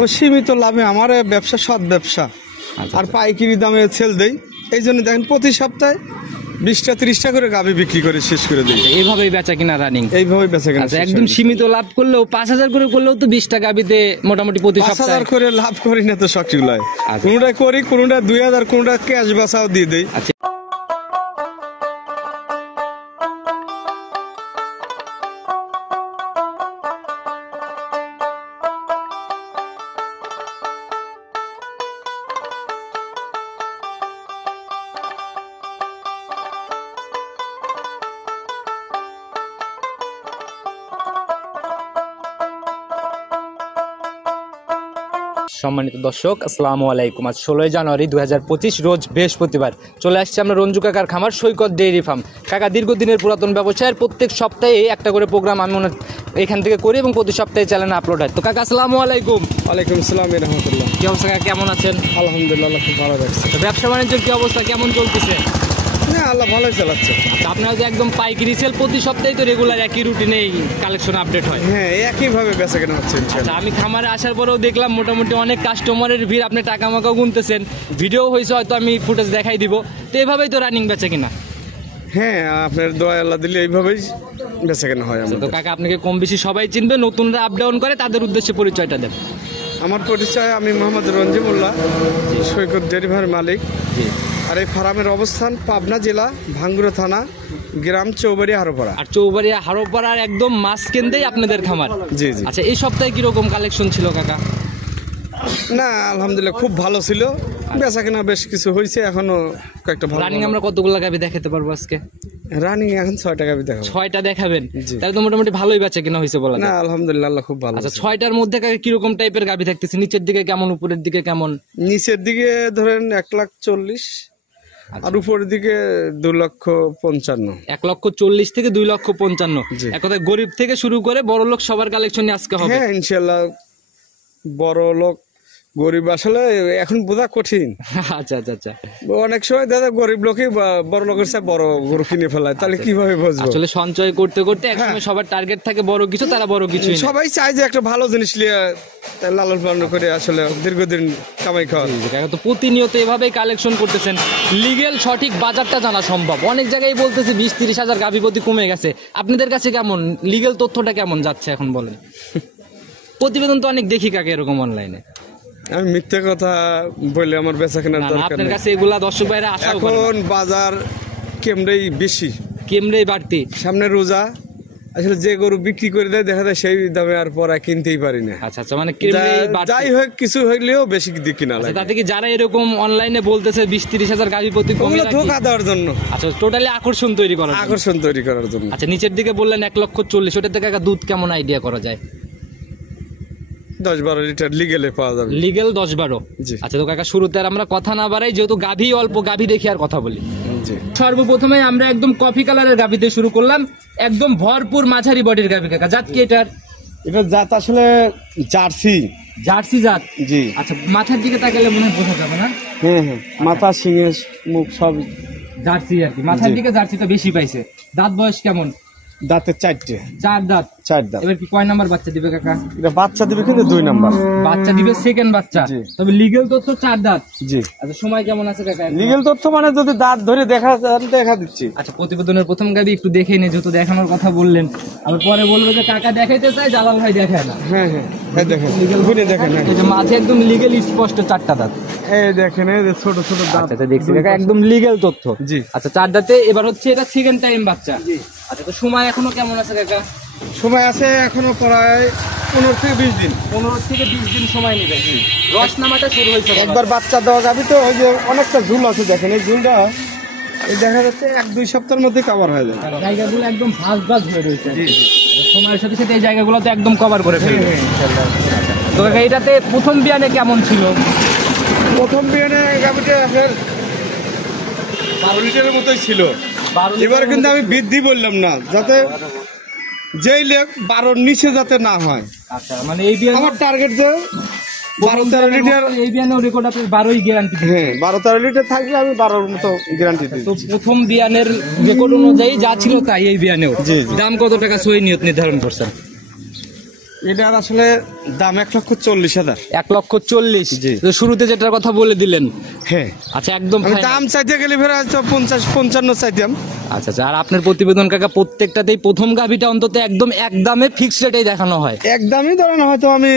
তবে সীমিত লাভে আমার ব্যবসা সৎ ব্যবসা, আর পাইকারি দামে সেল দেই। এই জন্য দেখেন প্রতি সপ্তাহে 20টা 30টা করে গাভী বিক্রি করে শেষ করে দিই। এইভাবেই বেচা কিনা রানিং, এইভাবেই বেচা কিনা। একদম সীমিত লাভ করলেও 5000 করে করলেও তো 20টা গাভীতে মোটামুটি প্রতি সপ্তাহে 5000 করে লাভ করি না তো সবগুলাই, কোনটা করি কোনটা 2000, কোনটা ক্যাশ বাসাও দিয়ে দেই। সম্মানিত দর্শক, আসসালামু আলাইকুম। আজ 16 জানুয়ারি 2025 রোজ বৃহস্পতিবার চলে আসছে আমরা রঞ্জু কাকার খামার সৈকত ডেইরি ফার্ম। কাকা দীর্ঘদিনের পুরাতন ব্যবসায়ের প্রত্যেক সপ্তাহে একটা করে প্রোগ্রাম আমি এখান থেকে করি এবং প্রতি সপ্তাহে চ্যানেলে আপলোড হয়। তো কাকা আসসালামু আলাইকুম। ওয়ালাইকুম আসসালাম রাহমাতুল্লাহ। কি অবস্থা কাকা, কেমন আছেন? আলহামদুলিল্লাহ খুব ভালো লাগছে। তো ব্যবসা বাণিজ্যের কি অবস্থা, কেমন চলতেছে? না আল্লাহ ভালোই চালাচ্ছে। আপনারা যে একদম পাইকারি সেল প্রতি সপ্তাহে তো রেগুলার একই রুটিনেই কালেকশন আপডেট হয়? হ্যাঁ একইভাবে বেচা কেনা হচ্ছে। আমি খামারে আসার পরেও দেখলাম মোটামুটি অনেক কাস্টমারের ভিড়, আপনি টাকা মাকাও গুনতেছেন, ভিডিও হয়েছে, হয়তো আমি ফুটেজ দেখাই দিব। তো এইভাবেই তো রানিং বেচা কিনা? হ্যাঁ আপনার দোয়া আল্লাহ দিলে এইভাবেই বেচা কেনা হয় আমাদের। তো কাকা আপনাকে কম বেশি সবাই চিনবে, নতুনরা আপ ডাউন করে তাদের উদ্দেশ্যে পরিচয়টা দেন। আমার পরিচয়, আমি মোহাম্মদ রঞ্জিমুল্লাহ, সৈকত ডেইরি ফার্মের মালিক। আর এই ফার্মের অবস্থান পাবনা জেলা, ভাঙ্গুড়া থানা, গ্রাম চৌবাড়িয়া হারোপাড়া। আর চৌবাড়িয়া হারোপাড়ার একদম মাঝখানেই আপনাদের খামার? জি জি। আচ্ছা, এই সপ্তাহে কিরকম কালেকশন ছিল কাকা? না আলহামদুলিল্লাহ খুব ভালো ছিল, বেচা কেনা বেশ কিছু হয়েছে, এখনো কয়েকটা ভালো। রানিং আমরা কতগুলো গাভি দেখাতে পারবো আজকে? রানিং এখন 6টা গাভি দেখাবো। 6টা দেখাবেন? তাহলে তো মোটামুটি ভালোই বেচা কিনা হয়েছে বলা যায়। না আলহামদুলিল্লাহ আল্লাহ খুব ভালো। আচ্ছা, 6টার মধ্যে কাকা কিরকম টাইপের গাভি থাকতেছে? নিচের দিকে কেমন, উপরের দিকে কেমন? নিচের দিকে ধরেন 1,40,000 আর উপরের দিকে 2,55,000। 1,40,000 থেকে 2,55,000। এক কথায় গরিব থেকে শুরু করে বড় লোক সবার কালেকশন আজকে হবে। হ্যাঁ ইনশাআল্লাহ, বড় লোক গরিব আসলে এখন বোঝা কঠিন। আচ্ছা আচ্ছা আচ্ছা। অনেক সময় দাদা গরিব লোকই বড় লোকের সাথে বড় গরু কিনে ফেলায়, তাহলে কিভাবে বুঝবো? আসলে সঞ্চয় করতে করতে একসময় সবার টার্গেট থাকে বড় কিছু, তারা বড় কিছু। সবাই চায় যে একটা ভালো জিনিস নিয়ে লালন পালন করে আসলে দীর্ঘদিন কামাই খাওয়া। তো প্রতিনিয়ত এভাবেই কালেকশন করতেছেন, লিগেল সঠিক বাজারটা জানা সম্ভব। অনেক জায়গায় বলতেছে 20-30 হাজার গাভী প্রতি কমে গেছে, আপনাদের কাছে কেমন লিগেল তথ্যটা কেমন যাচ্ছে এখন বলেন? প্রতিবেদন তো অনেক দেখি কাকে এরকম অনলাইনে। আমি মিথ্যে কথা বলে আমার বেচা কেনার দরকার আপনার কাছে এগুলা দর্শক ভাইরা আশা করে। এখন বাজার কেমরেই বেশি, কেমরেই বাড়তি। সামনে রোজা, আসলে যে গরু বিক্রি করে দেয় দেখা যায় সেই দামে আর পরে কিনতেই পারি না। আচ্ছা আচ্ছা, মানে কেমরেই বাড়তি। যাই হোক কিছু হইলেও বেশি দিয়ে কিনা লাগে। তাতে কি যারা এরকম অনলাইনে বলতেছে 20-30 হাজার গাভী প্রতি কমে গেছে, ধোঁকা দেওয়ার জন্য। আচ্ছা, টোটালি আকর্ষণ তৈরি করার জন্য। আকর্ষণ তৈরি করার জন্য। আচ্ছা, নিচের দিকে বললেন 1,40,000, ওটা থেকে দুধ কেমন আইডিয়া করা যায়? 10-12 লিটার লিগেলে পাওয়া যাবে। লিগেল 10-12। আচ্ছা, তো কাকা শুরুতে আর আমরা কথা না বাড়াই, যেহেতু গাভী অল্প, গাভী দেখি আর কথা বলি। সর্বপ্রথমে আমরা একদম কফি কালারের গাভীতে শুরু করলাম, একদম ভরপুর মাঝারি বডির গাভী। কাকা জাত কি এটার? এটা জাত আসলে জার্সি। জার্সি জাত? জি। আচ্ছা, মাথার দিকে তাকালে মনে হয় বোঝা যাবে না? হ্যাঁ হ্যাঁ, মাথা, সিংহের মুখ সব জার্সি আর কি। মাথার দিকে জার্সিটা বেশি পাইছে। দাঁত বয়স কেমন? দাঁতের 4টে। 4 দাঁত। 4 দাঁত। এবার কি কয় নাম্বার বাচ্চা দিবে কাকা? এটা বাচ্চা দিবে কিন্তু 2 নাম্বার বাচ্চা দিবে, সেকেন্ড বাচ্চা। তবে লিগেল তথ্য 4 দাঁত। জি। আচ্ছা, সময় কেমন আছে কাকা? লিগেল তথ্য মানে যদি দাঁত ধরে দেখা দিচ্ছি। আচ্ছা, প্রতিবেদনের প্রথম গাবি একটু দেখে নে, যেহেতু দেখানোর কথা বললেন, আবার পরে বলবে যে কাকা দেখাইতে চাই, জালাল ভাই দেখায় না। হ্যাঁ হ্যাঁ, এই দেখেন লিগেল ঘুরে দেখেন, এই যে মাঝে একদম লিগেল স্পষ্ট 4টা দাঁত। এই দেখেন এই যে ছোট ছোট দাঁত। আচ্ছা দেখছি কাকা, একদম লিগেল তথ্য। জি। আচ্ছা, 4 দাঁতে। এবার হচ্ছে এটা সেকেন্ড টাইম বাচ্চা। জি। আচ্ছা, তো সময় এখনো কেমন আছে কাকা? সময় আছে এখনো প্রায় 15 থেকে 20 দিন। 15 থেকে 20 দিন সময় নেবে। রস নামাটা শুরু হয়েছে। একবার বাচ্চা দেওয়া যাবে তো, ওই যে অনেকটা ঝুল আছে দেখেন, এই ঝুলটা এই দেখা যাচ্ছে 1-2 সপ্তাহের মধ্যে কভার হয়ে যায়। জায়গাগুলো একদম ভাঁজ ভাঁজ হয়ে রয়েছে। জি। সময়ের সাথে সাথে এই জায়গাগুলো তো একদম কভার করে ফেলবে। তো কাকা এটাতে প্রথম বিয়ানে কেমন ছিল? প্রথম বিয়ানে গাভিটা 12 লিটারের মতোই ছিল। এবার কিন্তু আমি বৃদ্ধি বললাম না, যাতে যেই লেখ 12-র নিচে যাতে না হয়। আচ্ছা, মানে এই বিয়ানে আমার টার্গেট যে 12-13 লিটার। এই বিয়ানেও রেকর্ড আপনার 12ই গ্যারান্টি। হ্যাঁ, 12-13 লিটার থাকলে আমি 12-র মতো গ্যারান্টি দিই। তো প্রথম বিয়ানের রেকর্ড অনুযায়ী যা ছিল তাই এই বিয়ানেও। দাম কত টাকা সই নিয়ত নির্ধারণ করছেন? এটার আসলে দাম 1,40,000। 1,40,000। জি। তো শুরুতে যেটার কথা বলে দিলেন। হ্যাঁ, আচ্ছা একদম আমি final। দাম চাইতে গেলে ফের হয়তো 50-55 চাইতাম। আচ্ছা আচ্ছা, আর আপনার প্রতিবেদন কাকা প্রত্যেকটাতেই প্রথম গাভিটা অন্তত একদম এক দামে ফিক্সড রেটেই দেখানো হয়। একদমই ধরেন হয়তো আমি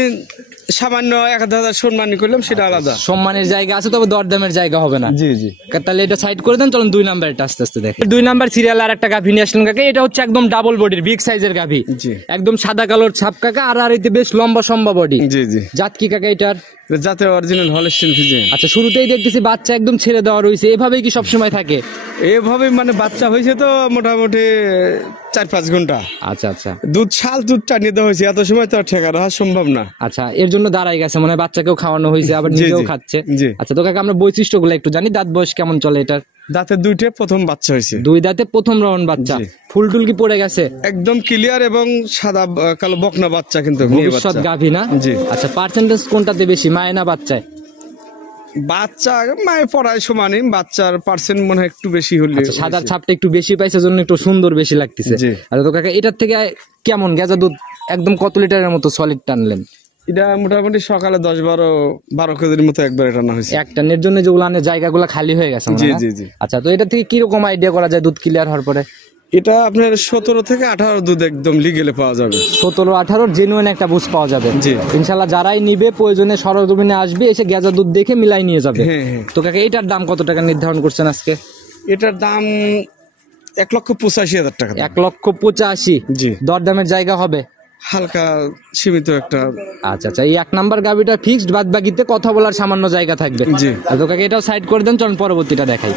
সামান্য 1,000 সম্মানী করলাম, সেটা আলাদা। সম্মানের জায়গা আছে, তবে দরদামের জায়গা হবে না। জি জি। তাহলে এটা সাইড করে দেন, চলুন 2 নাম্বারটা আস্তে আস্তে দেখেন। 2 নাম্বার সিরিয়াল আর একটা গাভি নিয়ে আসলেন কাকা। এটা হচ্ছে একদম ডাবল বডির বিগ সাইজের গাভি। জি। একদম সাদা কালোর ছাপ কাকা, আর এতে বেশ লম্বা সম্বা বডি। জি জি। জাত কি কাকা এটার? যাতে অরিজিনাল হলস্টিন ফ্রিজিয়ান। আচ্ছা, শুরুতেই দেখতেছি বাচ্চা একদম ছেড়ে দেওয়া রয়েছে, এভাবেই কি সবসময় থাকে? এভাবে মানে বাচ্চা হয়েছে তো মোটামুটি 4-5 ঘন্টা। আচ্ছা আচ্ছা দুধ টানিয়ে দেওয়া হয়েছে, এত সময় তো আর ঠেকা রাখা সম্ভব না। আচ্ছা, এর জন্য দাঁড়াই গেছে মানে বাচ্চাকেও খাওয়ানো হয়েছে, আবার জি, নিজেও জি, খাচ্ছে। জি। আচ্ছা, তো কাকা আমরা বৈশিষ্ট্যগুলো একটু জানি। দাঁত বয়স কেমন চলে এটার? দাঁতে 2টে প্রথম বাচ্চা হয়েছে। 2 দাঁতে প্রথম রাউন্ড বাচ্চা। জি। ফুল টুল কি পড়ে গেছে? একদম ক্লিয়ার এবং সাদা কালো বকনা বাচ্চা, কিন্তু মেয়ে ভবিষ্যৎ বাচ্চা। গাভী না? জি। আচ্ছা, পার্সেন্টেজ কোনটাতে বেশি, মায়ে না বাচ্চায়? বাচ্চা মায়ের পড়ায় সমানই, বাচ্চার পার্সেন্ট মনে হয় একটু বেশি হলে। আচ্ছা, সাদার ছাপটা একটু বেশি পাইছে জন্য একটু সুন্দর বেশি লাগতেছে। জি। আচ্ছা তো কাকা, এটার থেকে কেমন গেজা দুধ একদম কত লিটারের মতো সলিড টানলেন? এটা মোটামুটি সকালে 10-12 কেজির মতো একবার টানা হয়েছে। এক টানের জন্য যে উলানের জায়গাগুলো খালি হয়ে গেছে মনে জি হয়? জি জি। আচ্ছা, তো এটা থেকে কিরকম আইডিয়া করা যায় দুধ ক্লিয়ার হওয়ার পরে? এটা আপনার 17 থেকে 18 দুধ একদম লিগেলে পাওয়া যাবে। 17-18 জেনুইন একটা বুঝ পাওয়া যাবে। জি। ইনশাল্লাহ যারাই নিবে প্রয়োজনে সরজমিনে আসবে, এসে গেজা দুধ দেখে মিলাই নিয়ে যাবে। হ্যাঁ হ্যাঁ। তো কাকা, এটার দাম কত টাকা নির্ধারণ করছেন আজকে? এটার দাম 1,85,000 টাকা। 1,85,000। জি। দরদামের জায়গা হবে? হালকা সীমিত একটা। আচ্ছা আচ্ছা, এই 1 নাম্বার গাভিটা ফিক্সড, বাদ বাকিতে কথা বলার সামান্য জায়গা থাকবে। জি। আর তো কাকা এটাও সাইড করে দেন, চলুন পরবর্তীটা দেখাই।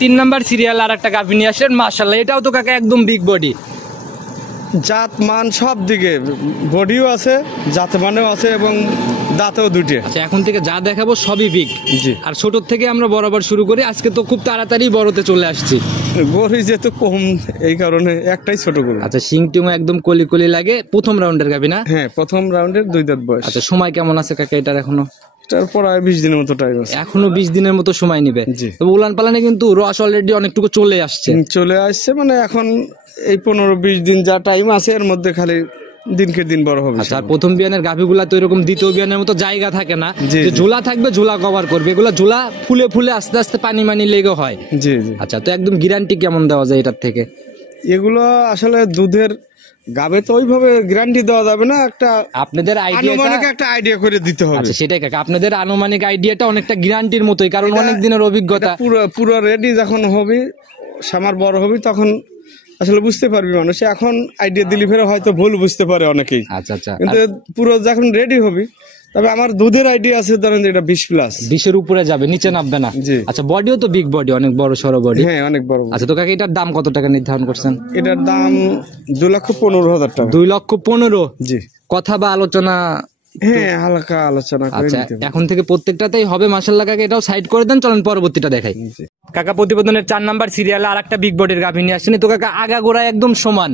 3 নাম্বার সিরিয়াল আর একটা গাভি নিয়ে আসেন, মাশাআল্লাহ এটাও তো কাকা একদম বিগ বডি। জাত মান সব দিকে, বডিও আছে, জাত মানেও আছে এবং দাঁতেও 2টে। আচ্ছা, এখন থেকে যা দেখাবো সবই বিগ। জি। আর ছোট থেকে আমরা বরাবর শুরু করি, আজকে তো খুব তাড়াতাড়ি বড়তে চলে আসছি। গরু যেহেতু কম, এই কারণে একটাই ছোট গরু। আচ্ছা, শিং টিং একদম কলি কলি লাগে। প্রথম রাউন্ডের গাভি না? হ্যাঁ, প্রথম রাউন্ডের 2 দাঁত বয়স। আচ্ছা, সময় কেমন আছে কাকা এটার এখনো? এটার প্রায় 20 দিনের মতো টাইম আছে। এখনো 20 দিনের মতো সময় নিবে। জি। তবে উলান পালানে কিন্তু রস অলরেডি অনেকটুকু চলে আসছে। চলে আসছে, মানে এখন এই 15-20 দিন যা টাইম আছে এর মধ্যে খালি দিনকে দিন বড় হবে। আচ্ছা, আর প্রথম বিয়ানের গাভিগুলা তো এরকম দ্বিতীয় বিয়ানের মতো জায়গা থাকে না, জি, যে জি। ঝোলা থাকবে, ঝোলা কভার করবে। এগুলা ঝোলা ফুলে ফুলে আস্তে আস্তে পানি মানি লেগে হয়। জি জি। আচ্ছা, তো একদম গ্যারান্টি কেমন দেওয়া যায় এটার থেকে? এগুলো আসলে দুধের গাবে তো ওইভাবে গ্যারান্টি দেওয়া যাবে না, একটা আপনাদের আইডিয়াটা? আনুমানিক একটা আইডিয়া করে দিতে হবে। আচ্ছা, সেটাই কাকা, আপনাদের আনুমানিক আইডিয়াটা অনেকটা গ্যারান্টির মতোই, কারণ অনেক দিনের অভিজ্ঞতা। এটা পুরো রেডি যখন হবে, সামার বড় হবে, তখন আসলে বুঝতে পারবি মানুষ। এখন আইডিয়া দিলি ফেরে হয়তো ভুল বুঝতে পারে অনেকেই। আচ্ছা আচ্ছা, কিন্তু পুরো যখন রেডি হবে, তবে আমার দুধের আইডিয়া আছে, ধরেন যে এটা 20+। 20-এর উপরে যাবে, নিচে নামবে না। জি। আচ্ছা, বডিও তো বিগ বডি, অনেক বড় সড়ো বডি। হ্যাঁ, অনেক বড়। আচ্ছা, তো কাকা এটার দাম কত টাকা নির্ধারণ করছেন? এটার দাম 2,15,000 টাকা। 2,15,000। জি। কথা বা আলোচনা? হ্যাঁ, হালকা আলোচনা করে আচ্ছা, নিতে হবে। এখন থেকে প্রত্যেকটাতেই হবে মাশাআল্লাহ কাকা, এটাও সাইড করে দেন, চলেন পরবর্তীটা দেখাই। জি। কাকা, প্রতিবেদনের 4 নাম্বার সিরিয়ালে আর একটা বিগ বডির গাভী নিয়ে আসছেন। তো কাকা আগাগোড়া একদম সমান?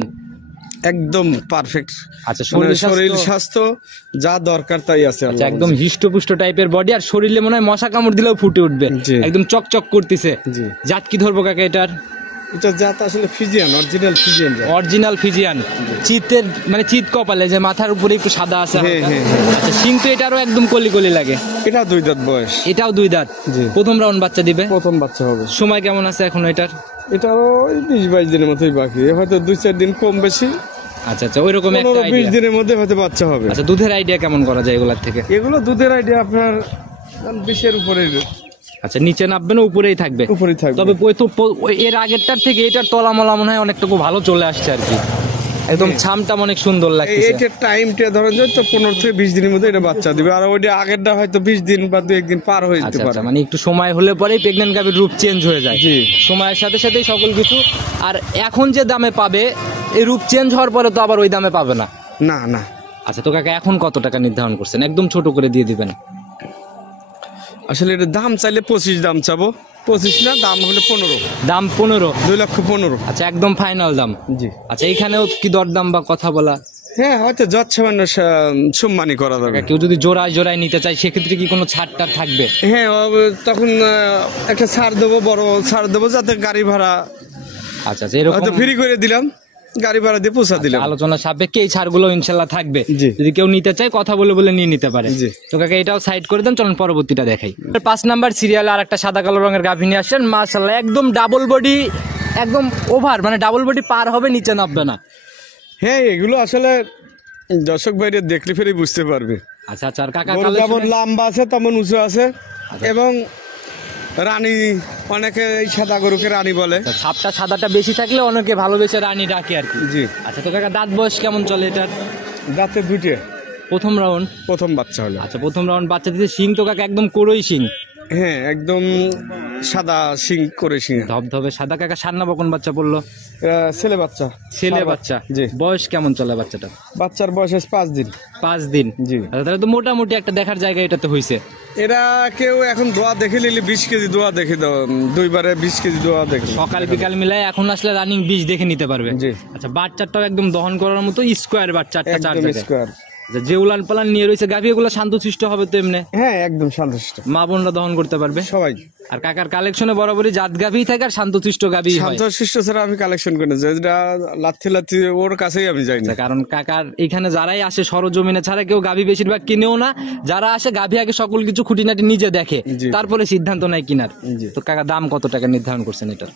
একদম পারফেক্ট। আচ্ছা, শরীর স্বাস্থ্য যা দরকার তাই আছে। আচ্ছা, একদম হিষ্টপুষ্ট টাইপের বডি, আর শরীরে মনে হয় মশা কামড় দিলেও ফুটে উঠবে। জি। একদম চকচক করতেছে। জি। জাত কি ধরবো কাকা এটার? এটা জাত আসলে ফিজিয়ান, অরিজিনাল ফিজিয়ান জাত। Original Friesian. চিতের মানে চিত কপালে যে মাথার উপরে একটু সাদা আছে হ্যাঁ, হালকা। হ্যাঁ, হ্যাঁ। আচ্ছা, শিং তো এটারও একদম কলি কলি লাগে। এটা 2 দাঁত বয়স। এটাও 2 দাঁত। জি। প্রথম রাউন্ড বাচ্চা দিবে। প্রথম বাচ্চা হবে। সময় কেমন আছে এখন এটার? এটাও ওই 20-22 দিনের মতোই বাকি, হয়তো 2-4 দিন কম বেশি। আচ্ছা আচ্ছা, ওইরকম একটা 15-20 আইডিয়া। দিনের মধ্যে হয়তো বাচ্চা হবে। আচ্ছা, দুধের আইডিয়া কেমন করা যায় এগুলার থেকে? এগুলো দুধের আইডিয়া আপনার 20-এর উপরে। আচ্ছা, নিচে নামবে না উপরেই থাকবে? উপরেই থাকবে। তবে এর আগেরটার থেকে এটার তলামলা মনে হয় অনেকটুকু ভালো চলে আসছে আর কি। একদম ছামটা অনেক সুন্দর লাগছে। এইটার টাইমটা ধরেন যে তো 15-20 দিনের মধ্যে এটা বাচ্চা দিবে, আর ওইটা আগেরটা হয়তো 20 দিন বা 2-1 দিন পার হয়ে যেতে আচ্ছা পারে। আচ্ছা, মানে একটু সময় হলে পরেই প্রেগন্যান্ট গাভীর রূপ চেঞ্জ হয়ে যায়। জি। সময়ের সাথে সাথেই সকল কিছু। আর এখন যে দামে পাবে, এই রূপ চেঞ্জ হওয়ার পরে তো আবার ওই দামে পাবে না। না না। আচ্ছা, তো কাকা এখন কত টাকা নির্ধারণ করছেন? একদম ছোট করে দিয়ে দিবেন। আসলে এটা দাম চাইলে 25 দাম চাবো, 25 না, দাম হলে 15। দাম 15? 2,15,000। আচ্ছা, একদম ফাইনাল দাম। জি। আচ্ছা, এইখানেও কি দরদাম বা কথা বলা? হ্যাঁ, হয়তো যত সামান্য সম্মানই করা যাবে। কেউ যদি জোড়ায় জোড়ায় নিতে চায় সেক্ষেত্রে কি কোনো ছাড়টা থাকবে? হ্যাঁ, তখন একটা ছাড় দেবো, বড় ছাড় দেবো, যাতে গাড়ি ভাড়া আচ্ছা আচ্ছা, এরকম হয়তো ফ্রি করে দিলাম। গাড়ি ভাড়া দিয়ে পৌঁছা দিলাম। আলোচনা সাপেক্ষে এই ছাড়গুলো ইনশাল্লাহ থাকবে, জি। যদি কেউ নিতে চায় কথা বলে বলে নিয়ে নিতে পারে। জি। তো কাকা এটাও সাইড করে দেন, চলুন পরবর্তীটা দেখাই। 5 নাম্বার সিরিয়ালে আর একটা সাদা কালো রঙের গাভী নিয়ে আসছেন, মাশাআল্লাহ একদম ডাবল বডি, একদম ওভার, মানে ডাবল বডি পার হবে, নিচে নামবে না। হ্যাঁ, এগুলো আসলে দর্শক ভাইরা দেখলে ফেরে বুঝতে পারবে। আচ্ছা আচ্ছা, আর কাকা গরু যেমন লম্বা আছে তেমন উঁচু আছে, এবং রানী, অনেকে এই সাদা গরুকে রানী বলে। ছাপটা সাদাটা বেশি থাকলে অনেকে ভালোবেসে রানী ডাকে আর কি। জি। আচ্ছা, তো কাকা দাঁত বয়স কেমন চলে এটার? দাঁতে দুইটে, প্রথম রাউন্ড, প্রথম বাচ্চা হলো। আচ্ছা প্রথম রাউন্ড বাচ্চা দিতে। শিং তো কাকা একদম কোরই শিং, হ্যাঁ একদম সাদা শিং করে শিং, ধবধবে সাদা। কাকা সান্না বকন বাচ্চা পড়লো? ছেলে বাচ্চা। ছেলে বাচ্চা। জি। বয়স কেমন চলে বাচ্চাটা? বাচ্চার বয়স 5 দিন। 5 দিন। জি। আচ্ছা, তাহলে তো মোটামুটি একটা দেখার জায়গা এটাতে হয়েছে। এরা কেউ এখন দোয়া দেখে নিলে 20 কেজি দোয়া দেখে দাও, দুইবারে 20 কেজি দোয়া দেখে। সকাল বিকাল মিলায় এখন আসলে রানিং 20 দেখে নিতে পারবে। জি। আচ্ছা, বাচ্চাটাও একদম দহন করার মতো স্কোয়ার বাচ্চাটা, 4 একদম জায়গায়। স্কোয়ার। আচ্ছা, যে উলান পালান নিয়ে রয়েছে গাভী, এগুলো শান্তশিষ্ট হবে তো এমনি? হ্যাঁ একদম শান্তশিষ্ট, মা বোনরা দহন করতে পারবে সবাই। আর কাকার কালেকশনে বরাবরই জাত গাভী থাকে আর শান্তশিষ্ট গাভী হয়। শান্তশিষ্ট ছাড়া আমি কালেকশন করি না, যেটা লাথি লাথি ওর কাছেই আমি যাই না। কারণ কাকার এখানে যারাই আসে সরজমিনে ছাড়া কেউ গাভী বেশিরভাগ কিনেও না, যারা আসে গাভী আগে সকল কিছু খুঁটিনাটি নিজে দেখে, জি। তারপরে সিদ্ধান্ত নেয় কিনার। জি। তো কাকা দাম কত টাকা নির্ধারণ করছেন এটার?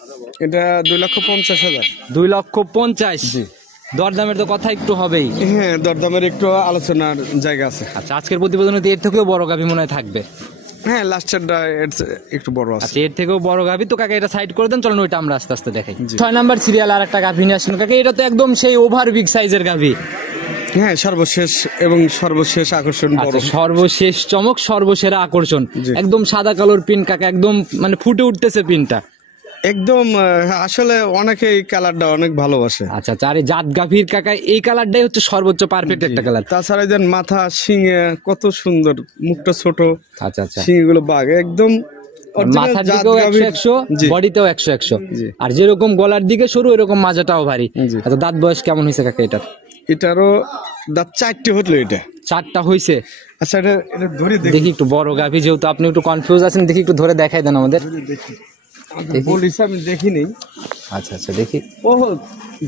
এটা 2,50,000। 2,50,000। জি। দরদামের তো কথা একটু হবেই। হ্যাঁ, দরদামের একটু আলোচনার জায়গা আছে। আচ্ছা, আজকের প্রতিবেদনে এর থেকেও বড় গাভী মনে হয় থাকবে। হ্যাঁ, লাস্টেরটা একটু বড় আছে। আচ্ছা, এর থেকেও বড় গাভী। তো কাকা এটা সাইড করে দেন, চলুন ওইটা আমরা আস্তে আস্তে দেখাই। জি। 6 নাম্বার সিরিয়াল আর একটা গাভী নিয়ে আসুন কাকা। এটা তো একদম সেই ওভার বিগ সাইজের গাভী। হ্যাঁ, সর্বশেষ এবং সর্বশেষ আকর্ষণ বড়। আচ্ছা, সর্বশেষ চমক, সর্বসেরা আকর্ষণ। জি। একদম সাদা কালোর পিন কাকা, একদম মানে ফুটে উঠতেছে পিনটা। একদম আসলে অনেকে এই কালারটা অনেক ভালোবাসে। আচ্ছা আচ্ছা, আর এই জাত গাভীর কাকা এই কালারটাই হচ্ছে সর্বোচ্চ পারফেক্ট একটা কালার। তাছাড়া যেন মাথা, শিঙে কত সুন্দর, মুখটা ছোট, আচ্ছা আচ্ছা, শিঙেগুলো বাঘ, একদম original মাথার জাত দিকেও গাভীর। 100-100, জি। বডিতেও 100-100। জি। আর যেরকম গলার দিকে সরু, এরকম মাজাটাও ভারী। জি। আচ্ছা, দাঁত বয়স কেমন হয়েছে কাকা এটার? এটারও দাঁত 4টে হলো এটা। 4টা হয়েছে। আচ্ছা, এটা ধরে দেখি একটু বড় গাভী, যেহেতু আপনি একটু কনফিউজ আছেন, দেখি একটু ধরে দেখাই দেন আমাদের। দেখি, বলিস আমি দেখিনি। আচ্ছা আচ্ছা, দেখি। ও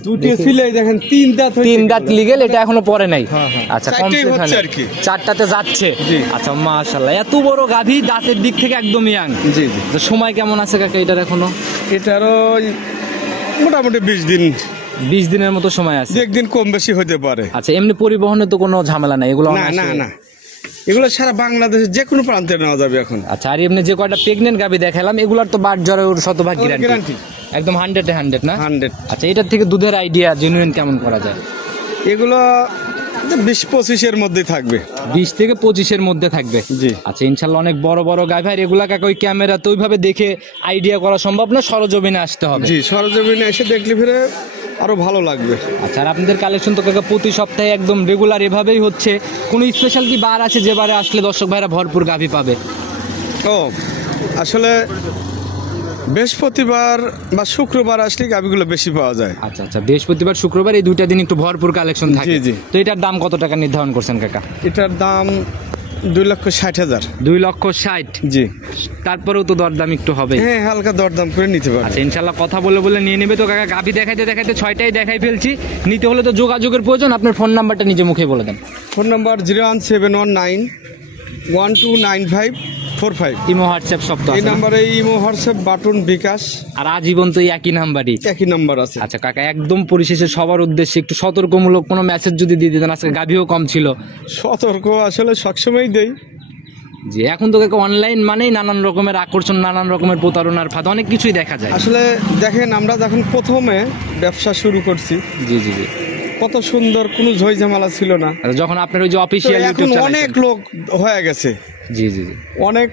দুটি ছিলে দেখেন, 3 দাঁত হয়েছে। 3 দাঁত লিগেল, এটা এখনো পরে নাই। হ্যাঁ, হ্যাঁ। আচ্ছা, 4টেই কমপ্লিট হয় হচ্ছে না। আর কি। 4টাতে যাচ্ছে। জি। আচ্ছা, মাশাআল্লাহ এত বড় গাভী, দাঁতের দিক থেকে একদম ইয়াং। জি জি। তো সময় কেমন আছে কাকা এটার এখনো? এটারও মোটামুটি 20 দিন, 20 দিনের মতো সময় আছে। 1 দিন কম বেশি হতে পারে। আচ্ছা, এমনি পরিবহনে তো কোনো ঝামেলা নাই এগুলো? না না না, এগুলো সারা বাংলাদেশে যে কোনো প্রান্তে নেওয়া যাবে এখন। আচ্ছা, আর এমনি যে কয়টা প্রেগনেন্ট গাভী দেখালাম, এগুলার তো বাট জ্বরের শতভাগ গ্যারান্টি, গ্যারান্টি একদম 100 না? 100। আচ্ছা, এটার থেকে দুধের আইডিয়া জেনুইন কেমন করা যায়? এগুলো 20-25-এর মধ্যে থাকবে। 20 থেকে 25-এর মধ্যে থাকবে। জি। আচ্ছা, ইনশাল্লাহ অনেক বড় বড় গাভী। আর এগুলা কাকা ওই ক্যামেরা তো ওইভাবে দেখে আইডিয়া করা সম্ভব না, সরজমিনে আসতে হবে। জি, সরজমিনে এসে দেখলে ফিরে আরো ভালো লাগবে। আচ্ছা, আর আপনাদের কালেকশন তো কাকা প্রতি সপ্তাহে একদম রেগুলার এভাবেই হচ্ছে, কোনো স্পেশাল কি বার আছে যে বারে আসলে দর্শক ভাইরা ভরপুর গাভী পাবে? ও আসলে বৃহস্পতিবার বা শুক্রবার আসলে গাভিগুলো বেশি পাওয়া যায়। আচ্ছা আচ্ছা, বৃহস্পতিবার শুক্রবার এই দুইটা দিন একটু ভরপুর কালেকশন থাকে। জি, জি। তো এটার দাম কত টাকা নির্ধারণ করছেন কাকা? এটার দাম 2,60,000। 2,60,000। জি। তারপরেও তো দরদাম একটু হবে। হ্যাঁ, হালকা দরদাম করে নিতে পারে। আচ্ছা, ইনশাল্লাহ কথা বলে বলে নিয়ে নেবে। তো কাকা গাভী দেখাইতে দেখাইতে 6টাই দেখাই ফেলছি, নিতে হলে তো যোগাযোগের প্রয়োজন। আপনার ফোন নাম্বারটা নিজে মুখে বলে দেন। Phone number 01719129545। ইমো হোয়াটসঅ্যাপ সব তো এই আছে না? নাম্বারে ইমো, হোয়াটসঅ্যাপ, বাটন, বিকাশ আর আজীবন তো এই একই নাম্বারই। একই নাম্বার আছে। আচ্ছা কাকা, একদম পরিশেষে সবার উদ্দেশ্যে একটু সতর্কমূলক কোনো মেসেজ যদি দিয়ে দিতেন, আজকে গাভীও কম ছিল। সতর্ক আসলে সবসময় দেই। জি, এখন তো কাকা অনলাইন মানেই নানান রকমের আকর্ষণ, নানান রকমের প্রতারণার ফাঁদ, অনেক কিছুই দেখা যায়। আসলে দেখেন, আমরা যখন প্রথমে ব্যবসা শুরু করছি, জি জি জি, কত সুন্দর, কোনো ঝই ঝামেলা ছিল না। আচ্ছা, যখন আপনার ওই যে তো অফিসিয়াল এখন ইউটিউব চ্যানেল, অনেক লোক হয়ে গেছে, জি জি জি, অনেক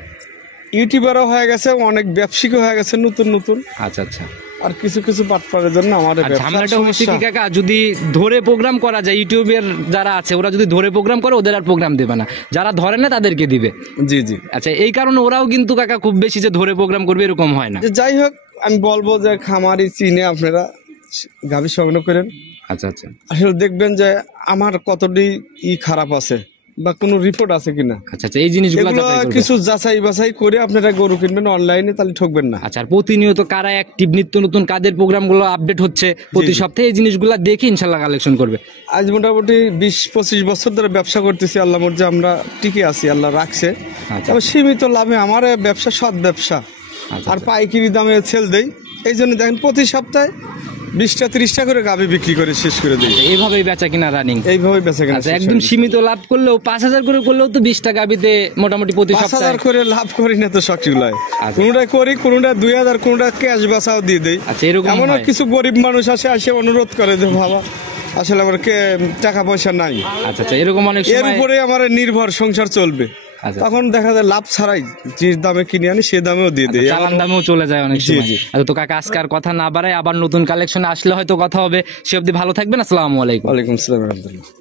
ইউটিউবারও হয়ে গেছে, অনেক ব্যবসায়িকও হয়ে গেছে নতুন নতুন। আচ্ছা আচ্ছা। আর কিছু কিছু বাটপারের জন্য আমাদের আর ব্যবসার ঝামেলাটা হচ্ছে কি সমস্যা। কাকা, যদি ধরে প্রোগ্রাম করা যায়, ইউটিউবের যারা আছে ওরা যদি ধরে প্রোগ্রাম করে, ওদের আর প্রোগ্রাম দেবে না, যারা ধরে না তাদেরকে দিবে। জি জি। আচ্ছা, এই কারণে ওরাও কিন্তু কাকা খুব বেশি যে ধরে প্রোগ্রাম করবে এরকম হয় না। যে যাই হোক, আমি বলবো যে খামারি চিনে আপনারা গাভী সংগ্রহ করেন। আচ্ছা আচ্ছা, আসলে দেখবেন যে আমার কতটি খারাপ আছে, বা কোনো রিপোর্ট আছে কিনা। আচ্ছা আচ্ছা, এই জিনিসগুলো এগুলো যাচাই করবেন। কিছু যাচাই বাছাই করে আপনারা গরু কিনবেন অনলাইনে, তাহলে ঠকবেন না। আচ্ছা, আর প্রতিনিয়ত কারা অ্যাক্টিভ, নিত্য নতুন কাদের প্রোগ্রামগুলো আপডেট হচ্ছে প্রতি সপ্তাহে, এই জিনিসগুলো দেখে ইনশাল্লাহ কালেকশন করবে। আজ মোটামুটি 20-25 বছর ধরে ব্যবসা করতেছি, আল্লাহ মর্জি আমরা টিকে আছি, আল্লাহ রাখছে। আচ্ছা। তবে সীমিত লাভে আমার এই ব্যবসা সৎ ব্যবসা, আচ্ছা, আর পাইকারি দামে সেল দেই। এই জন্য দেখেন প্রতি সপ্তাহে 20টা-30টা করে গাভী বিক্রি করে শেষ করে দিই। এইভাবেই বেচা কিনা রানিং। এইভাবে বেচা কেনা আচ্ছা, একদম সীমিত লাভ করলেও 5,000 করে করলেও তো 20 টাকা গাবিতে মোটামুটি প্রতি 5,000 সপ্তাহে। করে লাভ করি না তো সবগুলাই, আচ্ছা। কোনটা করি, কোনটা 2,000, কোনটা ক্যাশ বাসাও দিয়ে দেই। আচ্ছা, এরকম এমনও হয়। কিছু গরিব মানুষ আসে অনুরোধ করে যে বাবা আসলে আমার টাকা পয়সা নাই, আচ্ছা আচ্ছা, এরকম অনেক এর সময়। উপরে আমার নির্ভর সংসার চলবে। আচ্ছা। তখন দেখা যায় লাভ ছাড়াই যে দামে কিনে আনি সে দামেও দিয়ে দেয়। চালান দামেও চলে যায় অনেক জি, সময়। জি। আচ্ছা, তো কাকা আজকে আর কথা না বাড়াই, আবার নতুন কালেকশনে আসলে হয়তো কথা হবে। সে অবধি ভালো থাকবেন, আসসালামু আলাইকুম। ওয়ালাইকুম আসসালাম।